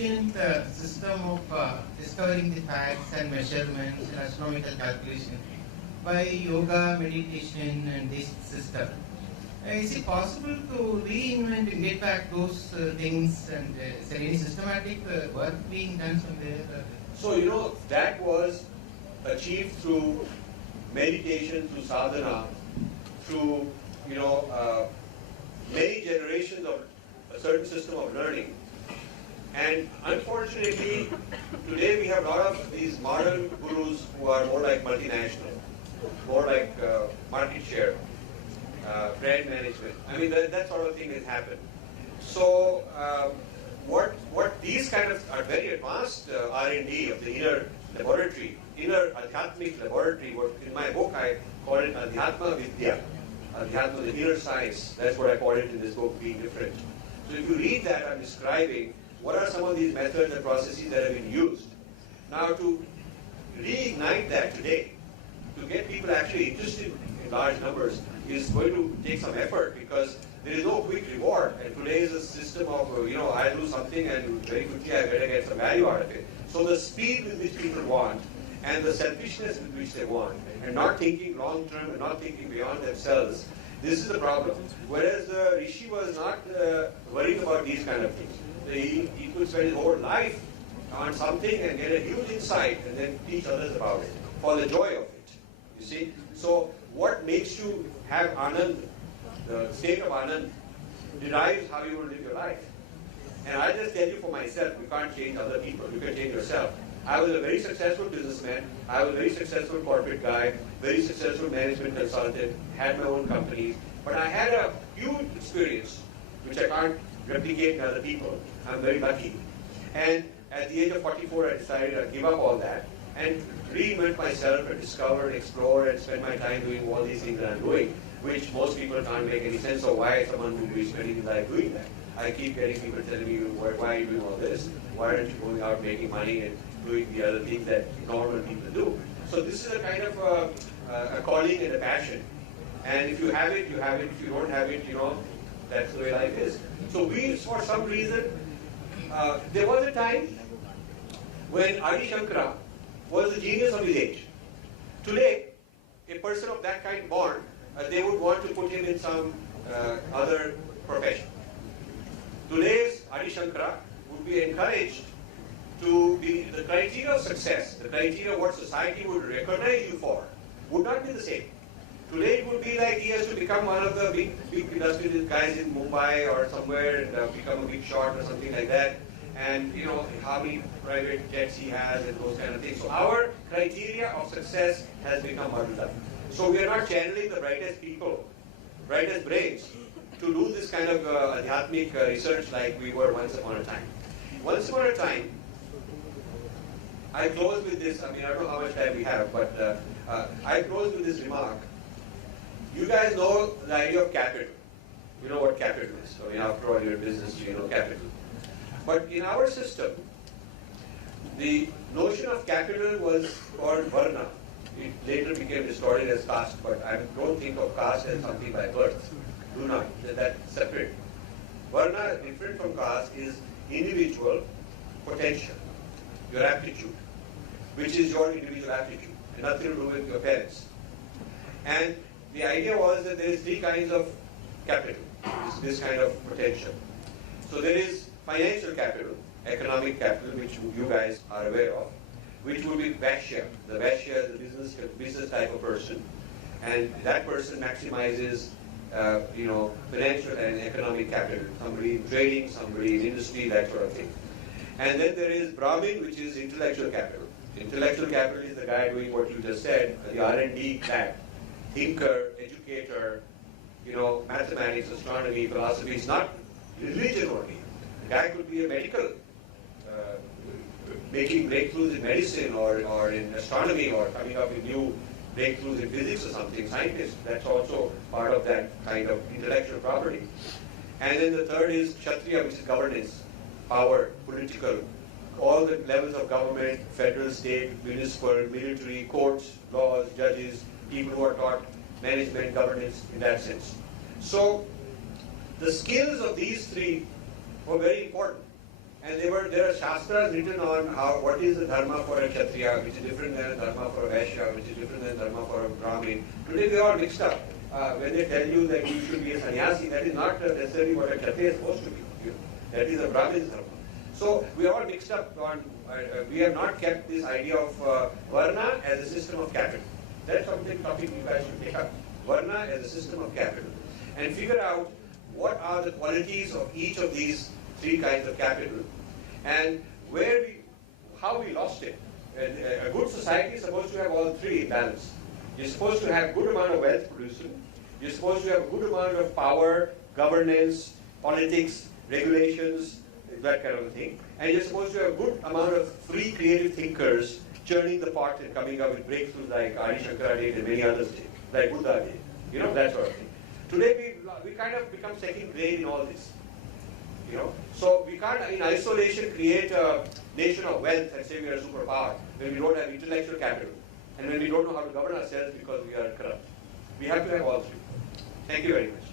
ancient system of discovering the facts and measurements and astronomical calculation by yoga, meditation, and this system. Is it possible to reinvent and get back those things? And is there any systematic work being done somewhere? So, that was achieved through meditation, through sadhana, through, many generations of a certain system of learning. And unfortunately, today we have a lot of these modern gurus who are more like multinational, more like market share, brand management. I mean, that sort of thing has happened. So, what these kind of are very advanced R&D of the inner laboratory, inner adhyatmic laboratory. What in my book I call it Adhyatma Vidya, Adhyatma, the inner science. That's what I call it in this book, Being Different. So if you read that, I'm describing what are some of these methods and processes that have been used. Now to reignite that today, to get people actually interested in large numbers is going to take some effort because there is no quick reward. And today is a system of, I do something and very quickly I better get some value out of it. So the speed with which people want and the selfishness with which they want and not thinking long term and not thinking beyond themselves, this is the problem. Whereas the Rishi was not worrying about these kind of things. He could spend his whole life on something and get a huge insight and then teach others about it for the joy of it. You see? So what makes you have Anand, the state of Anand, derives how you will live your life. And I just tell you for myself, you can't change other people, you can change yourself. I was a very successful businessman, I was a very successful corporate guy, very successful management consultant, had my own companies, but I had a huge experience which I can't replicate in other people. I'm very lucky. And at the age of 44, I decided I'd give up all that and reinvent myself and discover and explore and spend my time doing all these things that I'm doing, which most people can't make any sense of why someone would be spending his life doing that. I keep getting people telling me, why are you doing all this? Why aren't you going out making money and doing the other things that normal people do? So this is a kind of a calling and a passion. And if you have it, you have it. If you don't have it, that's the way life is. So we, for some reason, there was a time when Adi Shankara was the genius of his age. Today, a person of that kind born, they would want to put him in some other profession. Today's Adi Shankara would be encouraged to be the criteria of success, the criteria of what society would recognize you for, would not be the same. Today it would be like he has to become one of the big industrial guys in Mumbai or somewhere and become a big shot or something like that. And how many private jets he has and those kind of things. So our criteria of success has become muddled up. So we are not channeling the brightest people, brightest brains to do this kind of adhyatmic research like we were once upon a time. Once upon a time, I close with this, I don't know how much time we have, but I close with this remark. You guys know the idea of capital. You know what capital is. So after all, you're in business, you know capital. But in our system, the notion of capital was called varna. It later became distorted as caste, but I don't think of caste as something by birth. Do not. That's separate. Varna, different from caste, is individual potential, your aptitude, which is your individual aptitude, and nothing to do with your parents. And the idea was that there is three kinds of capital, this kind of potential. So there is financial capital, economic capital, which you guys are aware of, which would be Vaishya. The Vaishya is a business type of person, and that person maximizes financial and economic capital. Somebody in trading, somebody in industry, that sort of thing. And then there is Brahmin, which is intellectual capital. Intellectual capital is the guy doing what you just said, the R&D guy, thinker, educator, mathematics, astronomy, philosophy. It's not religion only. The guy could be a medical, making breakthroughs in medicine or in astronomy or coming up with new breakthroughs in physics or something, scientist. That's also part of that kind of intellectual property. And then the third is Kshatriya, which is governance, power, political, all the levels of government, federal, state, municipal, military, courts, laws, judges, people who are taught management, governance in that sense. So the skills of these three were very important. And there are shastras written on what is the dharma for a Kshatriya, which is different than dharma for a Vaishya, which is different than dharma for a Brahmin. Today they are mixed up. When they tell you that you should be a sannyasi, that is not necessarily what a Kshatriya is supposed to be. That is a Brahmin's dharma. So we are all mixed up on, we have not kept this idea of Varna as a system of capital. That's something topic you guys should take up. Varna as a system of capital. And figure out what are the qualities of each of these three kinds of capital, and how we lost it. And a good society is supposed to have all three in balance. You're supposed to have good amount of wealth producing. You're supposed to have a good amount of power, governance, politics, regulations, that kind of a thing. And you're supposed to have a good amount of free creative thinkers churning the pot and coming up with breakthroughs like Adi Shankara did and many others did, like Buddha did, that sort of thing. Today we kind of become second grade in all this. So we can't, in isolation, create a nation of wealth and say we are a superpower when we don't have intellectual capital and when we don't know how to govern ourselves because we are corrupt. We have to have all three. Thank you very much.